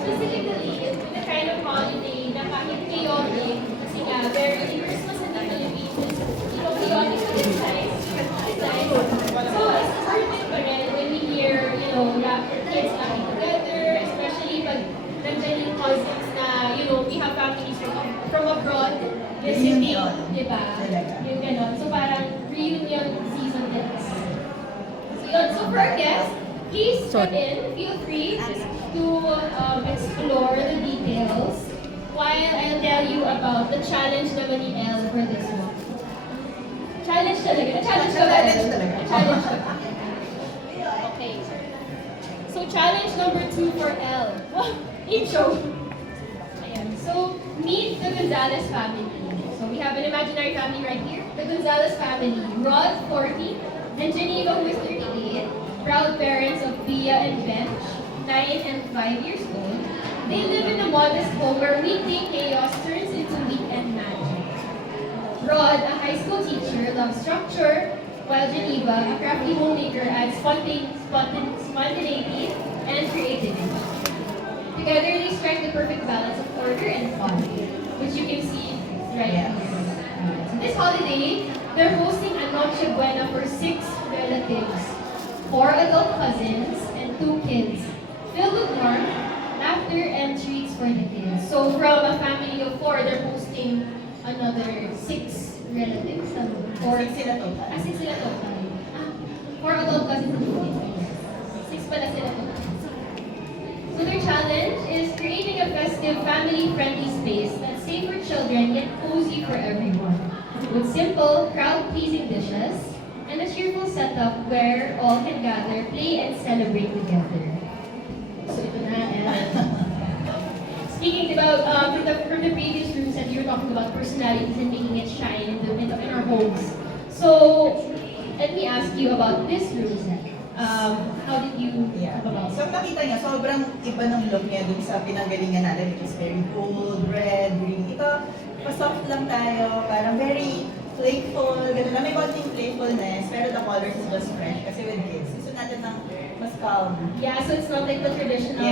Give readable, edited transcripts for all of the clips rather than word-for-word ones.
specifically, it's been a kind of holiday na kahit chaotic, kasi nga, very Christmas in the Philippines is, chaotic but it's nice. It's nice. So, it's certain pa rin when we hear, kids laughing together, especially pag nandiyan yung cousins na, we have families from abroad, visiting, di ba? Yung ganon. So, parang reunion season din. So, yun. So, for our guests, please step in. Feel free to explore the details while I'll tell you about the challenge naman ni Elle for this one. Challenge talaga. Challenge talaga. Challenge talaga. Okay. So, challenge number 2 for Elle. Game show. Ayan. So, meet the Gonzalez family. So, we have an imaginary family right here. The Gonzalez family. Rod, 40, and Geneva, who is 38. Proud parents of Pia and Bench, 9 and 5 years old. They live in a modest home where weekday chaos turns into weekend magic. Rod, a high school teacher, loves structure, while Geneva, a crafty homemaker, adds spontaneity and creativity. Together, they strike the perfect balance of order and fun, which you can see right here. So this holiday, they're hosting a Noche Buena for 6 relatives, 4 adult cousins, and 2 kids, filled with warmth, laughter, and treats for the kids. So from a family of 4, they're hosting another 6 relatives. 6 sila total. 6 sila total. 4 adult cousins and 2 kids. 6 pala sila total. So their challenge is creating a festive, family-friendly space that's safe for children yet cozy for everyone, with simple, crowd-pleasing dishes, and a cheerful setup where all can gather, play, and celebrate together. So ito na, speaking about, from the previous room set, you were talking about personalities and making it shine in our homes. So, let me ask you about this room set. How did you come about? So nakita niya, sobrang iba ng look niya dun sa pinanggalingan natin, which is very gold, red, green. Ito, pa-soft lang tayo, parang very playful, gano'n na. May konting playfulness, pero the colors is just fresh. Kasi with kids, gusto natin ng mas calm. Yeah, so it's not like the traditional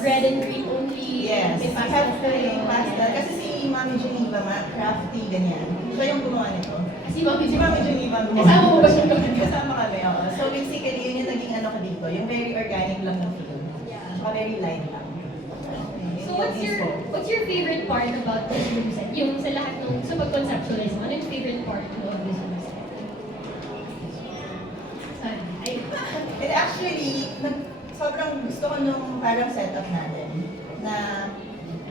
red and green only. Yes, may we have very pastel. Kasi si Mami Geneva, crafty, ganyan. Siya yung gumawa nito. Si Mami Geneva. Kasama mo ba siya? Kasama kami, oo. So basically, yun yung naging ano ko dito. Yung very organic lang ng feel. Saka very light lang. So what's your favorite part about this room set? Yung sa lahat ng, sa pag-conceptualize mo, ano yung favorite part mo of this room set? And actually, sobrang gusto ko nung parang setup natin. Na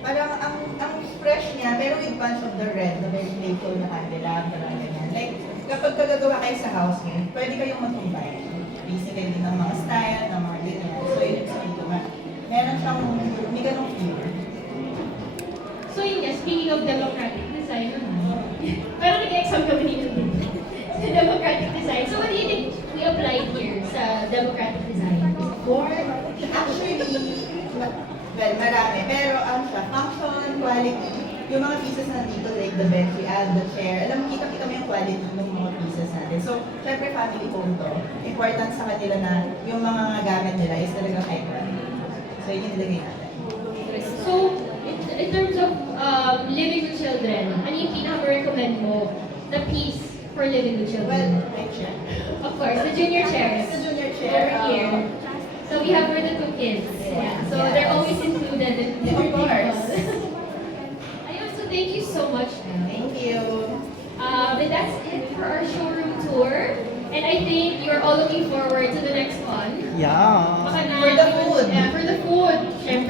parang ang fresh niya, pero with bunch of the red, the very playful na candela, parang ganyan. Like, kapag kagagawa kayo sa house niyo, pwede kayong matumbay. Basically, ng mga style, ng mga ganyan. So yun yung dito nga. Meron siyang, may ganong feel. So yun nga, speaking of democratic design, parang nag-exam kami nito sa democratic design. So what do you think we applied here sa democratic design? Or, actually, well, marami. Pero ang siya, function, quality, yung mga pieces na dito, like the bed, we add the chair, alam, kita-kita mo yung quality ng mga pieces natin. So, syempre family home to. Important sa kanila na yung mga gamit nila is talagang high quality. So, yun yung nilagay natin. So, in terms of living with children, ano yung pinaka-recommend mo na piece for living with children? Well, my chair. Of course, the junior chairs. The junior chair. Over here. So we have for the 2 kids. Yeah. So they're always included in the Of course. Ayun, so thank you so much. Thank you. And that's it for our showroom tour. And I think you're all looking forward to the next one. Yeah. Baka na, For the food. Yeah, for the food. Syempre,